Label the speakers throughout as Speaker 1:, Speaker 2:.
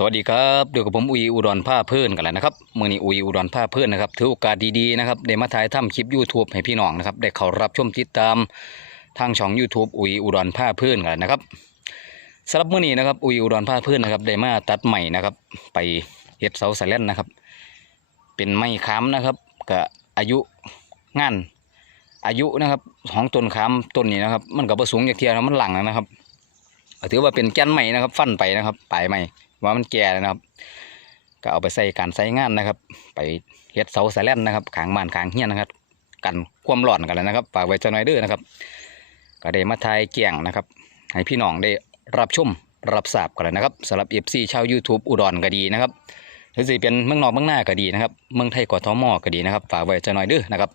Speaker 1: สวัสดีครับเดี๋ยวกับผมอุยอุดรผ้าเพื่อนกันแล้วนะครับมือนี้อุยอุดรผ้าเพื่อนนะครับถือโอกาสดีๆนะครับได้มาถ่ายทำคลิป YouTube ให้พี่น้องนะครับได้เข้ารับชมติดตามทางช่อง YouTube อุยอุดรผ้าเพื่อนกันแล้วนะครับสำหรับมื้อนี้นะครับอุยอุดรผ้าเพื่อนนะครับได้มาตัดใหม่นะครับ ไปเฮ็ดเสาสแลนนะครับ เป็นไม้ค้ำนะครับก็อายุงานอายุนะครับของต้นค้ำต้นนี้นะครับ มันก็บ่สูงอย่างเทียนะมันหลังแล้วนะครับถือว่าเป็นแก่นใหม่นะครับ ฟันไปนะครับปลายใหม่ ว่ามันแก่แล้วนะครับ ก็เอาไปใส่การใส่งานนะครับ ไปเฮ็ดเสาสแลนนะครับขางบ้านขางเฮียนนะครับ กันความร้อนกันแล้วนะครับฝากไว้เจ้าหน่อยเด้อนะครับ ก็ได้มาทายแก่งนะครับ ให้พี่น้องได้รับชมรับทราบกันแล้วนะครับสำหรับเอฟซีชาว YouTube อุดรก็ดีนะครับหรือสิเป็นเมืองนอกเมืองหน้าก็ดีนะครับ เมืองไทยกทมก็ดีนะครับฝากไว้เจ้าหน่อยเด้อนะครับ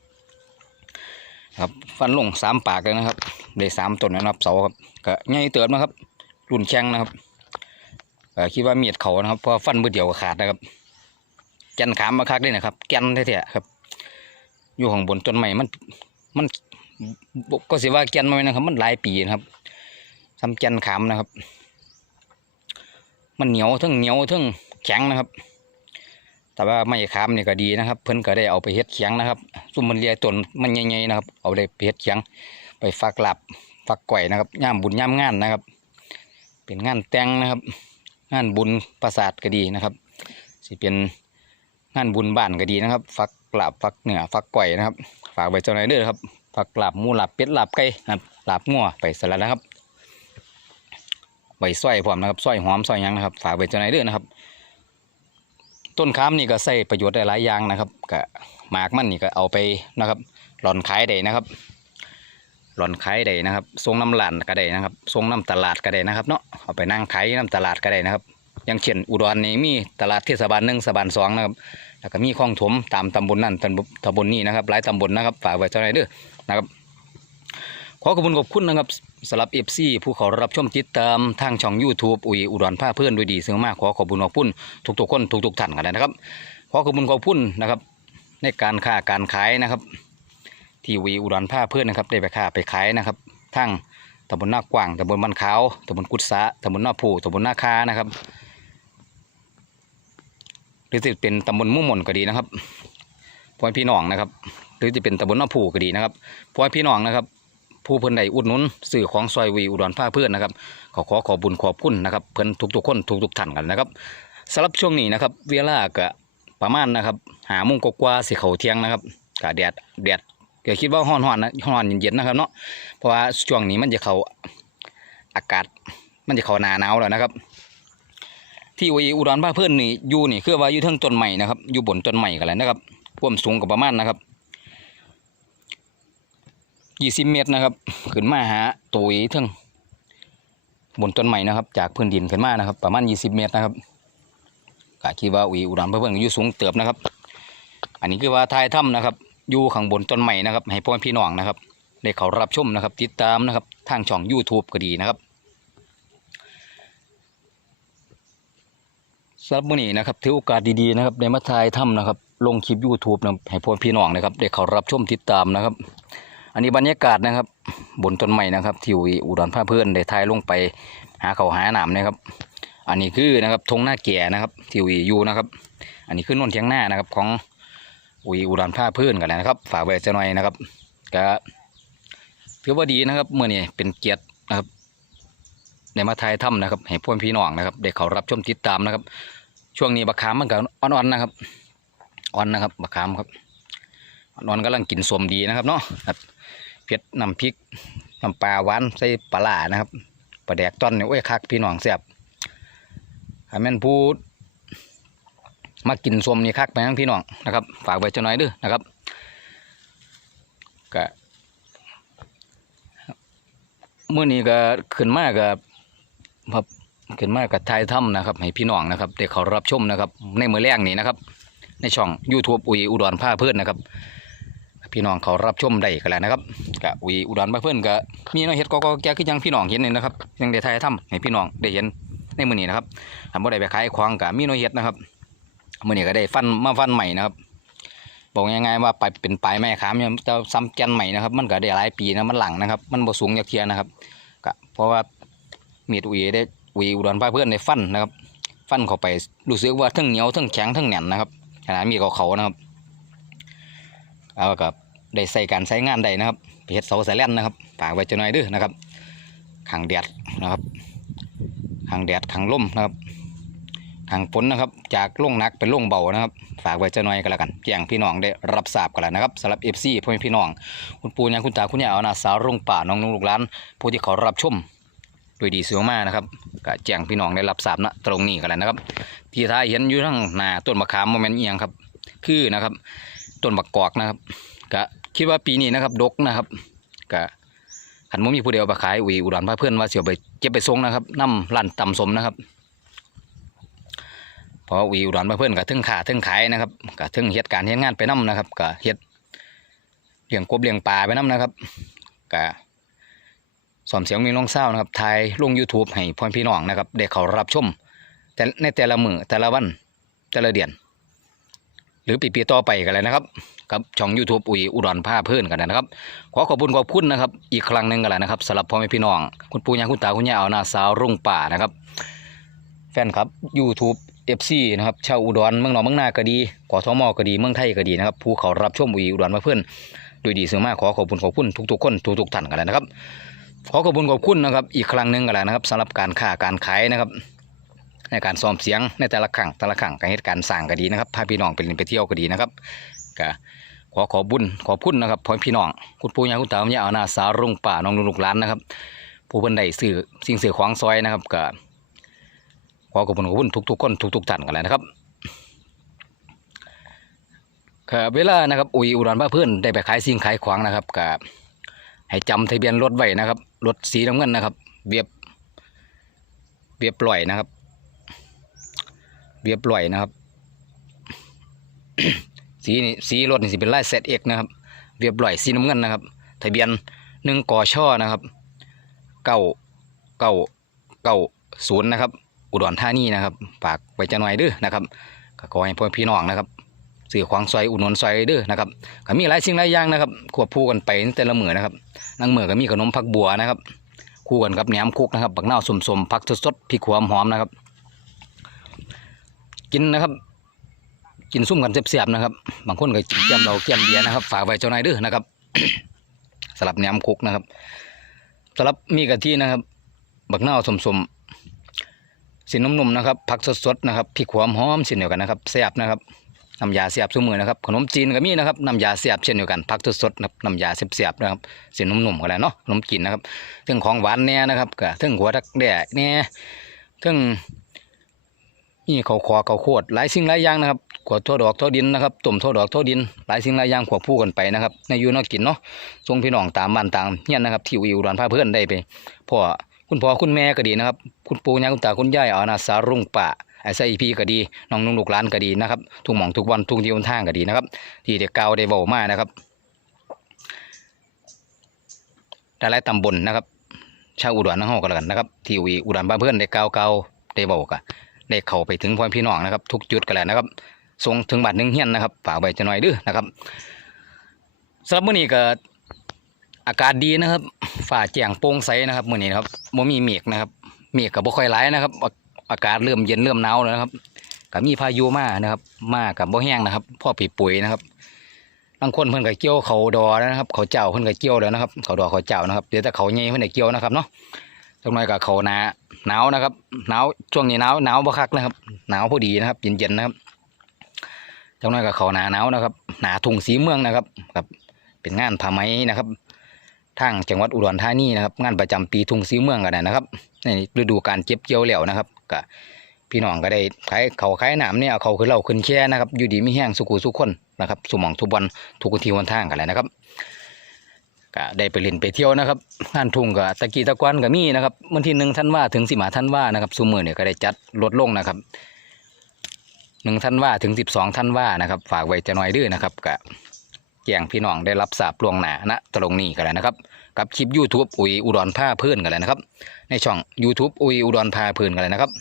Speaker 1: ครับฟันลงสามปากเลยนะครับได้สามต้นนะครับเสาครับก็ใหญ่เติบนะครับ รุ่นแข้งนะครับ คิดว่ามีดเขานะครับเพราะฟันมือเดียวขาดนะครับ แกนขามมาคักเลยนะครับ แกนแท้ๆครับ อยู่ข้างบนต้นไม้มัน มันก็เสิว่าแกนมันนะครับ มันหลายปีนะครับทำแกนขามนะครับ มันเหนียวทั้งเหนียวทั้งแข็งนะครับ แต่ว่าไม้ขามเนี่ยก็ดีนะครับ เพิ่นก็ได้เอาไปเฮ็ดเขียงนะครับซุ่มมันเลียต้นมันใหญ่ๆนะครับ เอาไปเฮ็ดเขียง ไปฟักหลับฟักก่อยนะครับย่ามบุญย่ามงานนะครับ เป็นงานแต่งนะครับ งานบุญประสาทก็ดีนะครับสิเป็นงานบุญบ้านก็ดีนะครับ ฟักกลาบฟักเหนือฟักก่อยนะครับ ฝากไว้เจ้าหน่อยเด้อครับฟักกลาบมูหลาบเป็ดหลาบไก่ครับลาบงัวไปสลัดนะครับไว้อยพร้อมนะครับซอยหอมซอยยังนะครับ ฝากไว้เจ้าหน่อยเด้อนะครับ ต้นค้ามนี่ก็ใส่ประโยชน์ได้หลายอย่างนะครับก็หมากมันนี่ก็เอาไปนะครับหลอนขายได้นะครับ หลอนขายได้นะครับทรงน้ำหลานก็ได้นะครับทรงน้ำตลาดก็ได้นะครับเนาะเอาไปนั่งขายน้ำตลาดก็ได้นะครับอย่างเช่นอุดรนี่มีตลาดเทศบาลหนึ่งเทศบาลสองนะครับแล้วก็มีคลองถมตามตำบลนั่นตำบลนี้นะครับ หลายตำบลนะครับฝากไว้เจ้าหน่อยเด้อนะครับขอขอบคุณขอบคุณนะครับสำหรับเอฟซีผู้เขารับชมติดตามทางช่อง YouTube อุยอุดรผ้าเพื่อนด้วยดีซึ่งมากขอขอบคุณขอบคุณทุกๆคนทุกๆท่านกันเลยนะครับ ขอขอบคุณขอบคุณนะครับ ในการค้าการขายนะครับ ทีวีอุดรผ้าเพื่อนนะครับได้ไปค้าไปขายนะครับทั้งตำบลหน้ากว้างตำบลบ้านขาวตำบลกุดสะตำบลหน้าผูตำบลหน้าคานะครับ หรือจะเป็นตำบลมุ่งมนก็ดีนะครับพ่อพี่น้องนะครับ หรือจะเป็นตำบลหน้าผูก็ดีนะครับพ่อพี่น้องนะครับ ผู้เพิ่นใดอุดหนุนสื่อของซอยวีอุดรผ้าเพื่อนนะครับ ขอขอขอบุญขอบคุณนะครับเพิ่นทุกๆคนทุกๆท่านกันนะครับสำหรับช่วงนี้นะครับ เวลาก็ประมาณนะครับ หาโมงกว่าสิเขาเที่ยงนะครับกะแดดแดด ก็คิดว่าห้อนๆนนะห้อนเย็นๆนะครับเนาะเพราะว่าช่วงนี้มันจะเข้าอากาศมันจะเข้าหนาหนาวแล้วนะครับ ที่อุยอุดรบ้าเพื่อนนี่อยู่นี่คือว่าอยู่เทิงต้นใหม่นะครับอยู่บนต้นใหม่กันแล้วนะครับความสูงกับประมาณนะครับยี่สิบเมตรนะครับขึ้นมาหาตัวอีเทิงบนต้นใหม่นะครับ จากพื้นดินขึ้นมานะครับ ประมาณยี่สิบเมตรนะครับก็คิดว่าอุยอุดรบ้าเพื่อนอยู่สูงเติบนะครับ อันนี้คือว่าทายถ้ำนะครับ อยู่ข้างบนต้นใหม่นะครับ ให้พ่อพี่น้องนะครับ ได้เขารับชมนะครับ ติดตามนะครับ ทางช่อง YouTube ก็ดีนะครับสำหรับมื้อนี้นะครับถือโอกาสดีๆนะครับได้มาทายถ้ำนะครับ ลงคลิป YouTube นะให้พ่อพี่น้องนะครับ ได้เขารับชมติดตามนะครับ อันนี้บรรยากาศนะครับ บนต้นไม้นะครับ ที่อุดรผ้าเพื่อนได้ทายลงไปหาเขาหาหนามนะครับ อันนี้คือนะครับทงหน้าแก่นะครับ ที่อยู่นะครับ อันนี้คือโนนเทียงหน้านะครับของ อุยอุดรผ้าพื้นกันนะครับ ฝากไว้จะหน่อยนะครับก็ถือว่าดีนะครับเมื่อนี้เป็นเกียรตินะครับในมาทายถ้ำนะครับ ให้พ่อพี่น้องนะครับได้เขารับชมติดตามนะครับ ช่วงนี้บักขามมันก็อ่อนๆนะครับอ่อนนะครับบักขามครับอ่อนๆกำลังกินสมดีนะครับเนาะครับเผ็ดน้ำพริกน้ำปลาหวานใส่ปลาล่านะครับปลาแดกต้นเนี่ยโอ้ยคักพี่น้องแซ่บให้แม่นพูด มากินส้มนี่คักไปทั้งพี่น้องนะครับ ฝากไว้เจ้าน้อยด้วยนะครับก็เมื่อนี้ก็ขึ้นมากับครับขึ้นมากกับทายถ้ำนะครับ ให้พี่น้องนะครับได้เขารับชมนะครับ ในมือแรกนี้นะครับ ในช่อง YouTube อุยอุดรผ้าเพื่อนนะครับ พี่น้องเขารับชมได้กันแล้วนะครับกะอุยอุดรผ้าเพื่อนก็มีน้อยเห็ดก็ก็แก่คือยังพี่น้องเห็นนี่นะครับยังได้ทายถ้ำให้พี่น้องได้เห็นในมือนี้นะครับทำบ่ได้ไปขายควางกะมีน้อยเห็ดนะครับ มื่อนี้ก็ได้ฟันมาฟันใหม่นะครับบอกยังไงว่าไปเป็นปลายแม่ขามเนี่ยจะซ้ำแกนใหม่นะครับ มันก็ได้หลายปีนะมันหลังนะครับ มันบ่สูงจากเทียนะครับก็เพราะว่ามีดอุยได้อุยอุดรพาเพื่อนในฟันนะครับ ฟันเข้าไปรู้สึกว่าทั้งเหนียวทั้งแข็งทั้งแน่นนะครับขนาดมีเขาเขาๆนะครับเอากับได้ใส่การใช้งานได้นะครับเฮ็ดเสาแสลนนะครับฝากไว้จะหน่อยด้อนะครับขังแดดนะครับขังแดดขังลมนะครับ ขังฝนนะครับ จากล่งนักเป็นล่งเบานะครับ ฝากไว้เจะหน่อยก็แล้วกันแจ้งพี่น้องได้รับทราบกันแล้วนะครับสำหรับเอฟซีพ่อแม่พี่น้อง คุณปู่ยังคุณตาคุณยายเอานาสาวรุ่งป่าน้องนุ่งลูกหลานผู้ที่เขารับชมโดยดีเสียวมากนะครับก็แจ้งพี่น้องได้รับทราบณตรงนี้กันแล้วนะครับ ที่ท้ายเห็นอยู่ทั้งหน้าต้นมะขามโมเมนต์เอียงครับ คือนะครับต้นบักกอกนะครับก็คิดว่าปีนี้นะครับดกนะครับก็ขันมุมีผู้เดียวไปขายอุยอุดรพาเพื่อนว่าเสียวไปเจ็บไปส่งนะครับน้ำลั่นต่ำสมนะครับ อุยอุดรพาเพื่อนก็ทึ่งขาทึ่งขายนะครับก็ทึ่งเหตุการณ์เฮ็ดงานไปน้ำนะครับก็เฮ็ดเลี้ยงกบเลี้ยงปลาไปน้ำนะครับกะสอมเสียงมีลงเศร้านะครับถ่ายลง YouTube ให้พ่อพี่น้องนะครับได้เขารับชม แต่ในแต่ละมือแต่ละวันแต่ละเดือน หรือปีปีต่อไปกันเลยนะครับกับช่อง YouTube อุ๋ยอุดรผ้าเพื่อนกันนะครับ ขอขอบคุณขอบคุณนะครับ อีกครั้งหนึ่งกันเลยนะครับสำหรับพ่อแม่พี่น้อง คุณปู่ย่าคุณตาคุณย่าเอาหน้าสาวรุ่งป่านะครับ แฟนครับ YouTube FC นะครับชาวอุดรเมืองหนองเมืองนาก็ดีกทมก็ดีเมืองไทยก็ดีนะครับผู้เขารับชมอุยอุดรมาเพื่อนโดยดีเสมอมากขอขอบคุณขอบคุณทุกๆคนทุกๆท่านกันเลยนะครับ ขอขอบคุณขอบคุณนะครับอีกครั้งหนึ่งกันแล้วนะครับสำหรับการค้าการขายนะครับ ในการซ้อมเสียงในแต่ละครั้งแต่ละครั้งการเหตุการณ์สั่งก็ดีนะครับพาพี่น้องไปเล่นไปเที่ยวก็ดีนะครับก็ขอขอบุญขอบคุณนะครับพ่อพี่น้องคุณปู่ย่าคุณตาคุณย่าเอานาสาวรุ่งป่าน้องลูกหลานนะครับผู้เพิ่นได้ซื้อสิ่งซื้อของซอยนะครับก็ ขอขอบคุณขอบคุณทุกๆคนทุกๆท่านกันเลยนะครับครับเวลานะครับอุยอุดรบ้าเพื่อนได้ไปขายสิ่งขายของนะครับกับให้จำทะเบียนรถไว้นะครับรถสีน้ำเงินนะครับเบียบเบียบปล่อยนะครับเบียบปล่อยนะครับ สีนี่สีรถนี่สิเป็นลายเซตเอกนะครับเบียบปล่อยสีน้ำเงินนะครับ ทะเบียนหนึ่งกอช่อนะครับเก้าเก้าเก้าศูนย์นะครับ อุดรธานีนะครับฝากไว้จะหน่อยเด้อนะครับก็ขอให้พ่อพี่น้องนะครับสื่อของซอยอุดหนุนซอยเด้อนะครับก็มีหลายสิ่งหลายอย่างนะครับควบคู่กันไปในแต่ละมือนะครับนั่งมือก็มีขนมผักบัวนะครับ คู่กันกับแหนมคุกนะครับบักเนาวสมผักสดๆพริกหัวหอมนะครับ กินนะครับ กินซุ่มกันเสียบๆนะครับ บางคนก็กินแก้มเราแก้มเบียนะครับ ฝากไว้เจ้านายเด้อนะครับสลับแหนมคุกนะครับสลับมีกะทินะครับ บักเนาวสม สินนุ่มๆนะครับผักสดๆนะครับพริกหัวหอมสินเดียวกันนะครับแซ่บนะครับน้ำยาเสียบซุ้มือนะครับขนมจีนก็มีนะครับน้ำยาเสียบเช่นเดียวกันผักสดๆนะครับน้ำยาเสียบๆนะครับเส้นนุ่มๆก็ได้เนาะขนมจีนนะครับเรื่องของหวานแน่นะครับก็เรื่องหัวทักแด่แน่เรื่องนี่เขาคอเขาโคตรหลายสิ่งหลายอย่างนะครับขวดทั่วดอกทั่วดินนะครับต้มทั่วดอกทั่วดินหลายสิ่งหลายอย่างขวบคู่กันไปนะครับในยูนอกกินเนาะส่งพี่น้องตามบ้านตามเฮียนะครับที่วิวดอนพาเพื่อนได้ไปพ่อ คุณพ่อคุณแม่ก็ดีนะครับ คุณปู่ย่าคุณตาคุณยายอานาสารุ่งป่าไอซีพีก็ดีน้องนุ่งลูกหลานก็ดีนะครับทุกหม่องทุกวันทุกที่วันทางก็ดีนะครับ ที่เด็กเก่าได้เบามานะครับหลายตำบลนะครับ ชาวอุดรนั่งห้องกันแล้วกันนะครับ ที่อุอุดรบ้านเพื่อนได้เก่าเก่าได้เบาก็ได้เข้าไปถึงพ่อพี่น้องนะครับ ทุกจุดกันแล้วนะครับส่งถึงบ้านหนึ่งเฮียนนะครับฝากไว้จะหน่อยเด้อนะครับสำหรับมื้อนี้ก็ อากาศดีนะครับฝ่าแจ่งโปร่งใสนะครับมื้อนี้นะครับบ่มีเมฆนะครับ เมฆก็บ่ค่อยหลายนะครับ อากาศเริ่มเย็นเริ่มหนาวแล้วนะครับก็มีพายุมานะครับ มากับบ่แห้งนะครับพ่อปีปุ๋ยนะครับบางคนเพิ่นก็เกี่ยวเขาดอแล้วนะครับ เขาเจ้าเพิ่นก็เกี่ยวแล้วนะครับ เขาดอเขาเจ้านะครับเดี๋ยวแต่เขาใหญ่เพิ่นได้เกี่ยวนะครับเนาะจังหน่อยก็เขาหนาหนาวนะครับหนาวช่วงนี้หนาวหนาวบ่คักนะครับ หนาวพอดีนะครับ เย็นๆนะครับจังหน่อยก็เขาหนาหนาวนะครับ หนาทุ่งสีเมืองนะครับครับเป็นงานผ้าไหมนะครับ ทางจังหวัดอุดรธานีนะครับ งานประจำปีทุ่งสีเมืองกันนะครับในฤดูการเก็บเกี่ยวแล้วนะครับก็พี่น้องก็ได้ขายเขาขายหนามเนี่ยเอาเขาขึ้นเหล่าขึ้นแช่นะครับ อยู่ดีไม่แห้งสุขุสุขคนนะครับสุมองทุกวันทุกทีวันทางกันเลยนะครับก็ได้ไปเล่นไปเที่ยวนะครับงานทุ่งก็ตะกี้ตะกวันก็มีนะครับวันที่หนึ่งท่านว่าถึงสิมาท่านว่านะครับสุมือเนี่ยก็ได้จัดลดลงนะครับหนึ่งท่านว่าถึงสิบสองท่านว่านะครับ ฝากไว้จะน้อยดื้อนะครับก็ แจ้งพี่น้องได้รับทราบล่วงหน้าณตรงนี้กันเลยนะครับ กับคลิป YouTube อุยอุดรผ้าเพื่อนกันเลยนะครับ ในช่อง YouTube อุยอุดรพาเพลินกันเลยนะครับ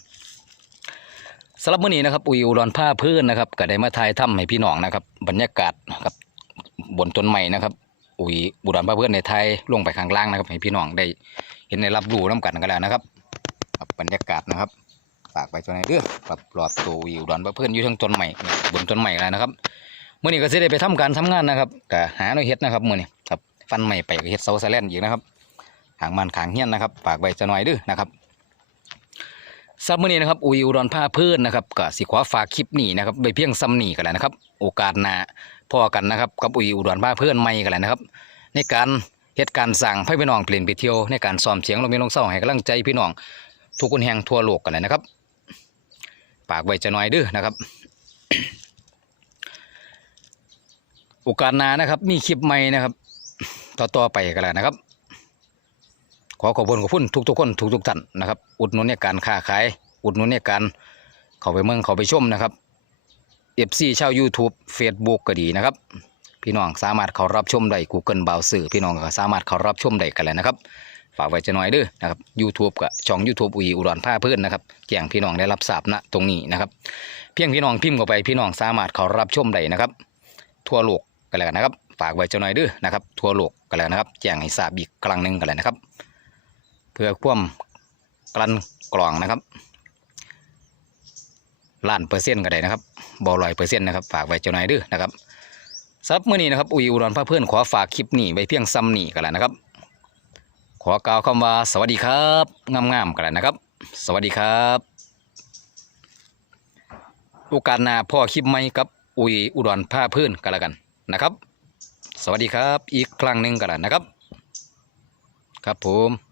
Speaker 1: สำหรับมื้อนี้นะครับอุยอุดรพาเพลินนะครับก็ได้มาถ่ายทำให้พี่น้องนะครับ บรรยากาศครับบนต้นไม้นะครับ อุยอุดรพาเพลินในไทยลงไปข้างล่างนะครับให้พี่น้องได้เห็นได้รับรู้น้กันกันแล้วนะครับบรรยากาศนะครับฝากไว้ตัวไหนเด้อครับรอบตัวอุยอุดรพาเพื่อนอยู่ทั้งต้นใหม่บนต้นใหม่อะไรนะครับ มื่อนี้ก็สิได้ไปทำการทำงานนะครับก็หาหน่อยเฮ็ดนะครับมื่อนี้ครับฟันใหม่ไปเฮ็ดเสาแสแลนอีกนะครับหางมันขางเฮี้ยนนะครับฝากไว้จะหน่อยเด้อนะครับซับมื้อนี้นะครับอุยอุดรผ้าเพื่อนนะครับก็สิขอฝากคลิปนี้นะครับไปเพียงซ้ำนี่กันแล้วนะครับ โอกาสหน้าพอกันนะครับกับอุยอุดรผ้าเพื่อนใหม่กันแล้วนะครับ ในการเหตุการณ์สั่งให้พี่น้องเปลี่ยนไปเที่ยวในการซ้อมเสียงลงมีลงเศร้าให้กำลังใจพี่น้องทุกคนแห่งทั่วโลกกันเลยนะครับฝากไว้จะหน่อยเด้อนะครับ โอกาสหน้านะครับ มีคลิปใหม่นะครับ ต่อๆไปกันแล้วนะครับ ขอขอบคุณขอบคุณทุกทุกคนทุกทุกท่านนะครับ อุดหนุนในการค้าขาย อุดหนุนในการเข้าไปเมืองเข้าไปชมนะครับเอฟซีชาว YouTube Facebook ก็ดีนะครับ พี่น้องสามารถเข้ารับชมได้ Google บราว์เซอพี่น้องก็สามารถเข้ารับชมได้กันแล้วนะครับ ฝากไว้จะหน่อยด้อนะครับ YouTube กับช่อง YouTube อุยอุดรผ้าเพื่อนนะครับแจ้งพี่น้องได้รับทราบณตรงนี้นะครับ เพียงพี่น้องพิมพ์เข้าไปพี่น้องสามารถเข้ารับชมได้นะครับ ทั่วโลก กันแล้วกันนะครับ ฝากไว้เจะหน่อยด้อนะครับทั่วโลกกันแล้วนะครับ แจ้งให้ทราบอีกครั้งหนึ่งกันเลยนะครับ เพื่อควมกลั่นกรองนะครับล้านเปอร์เซ็นต์ก็ได้นะครับบอลอยเปอร์เซ็นต์นะครับฝากไว้เจ้าหน่อยด้อนะครับสำหรับมื้อนี้นะครับอุยอุดรพระเพื่อนขอฝากคลิปนี้ไว้เพียงซ้ำนี่กันแล้วนะครับ ขอกล่าวคำว่าสวัสดีครับงามๆกันแล้วนะครับ สวัสดีครับโอกาสหน้าพ่อคลิปใหม่กับอุยอุดรพาเพื่อนกันแล้วกัน นะครับ สวัสดีครับ อีกครั้งหนึ่งกันนะครับ ครับผม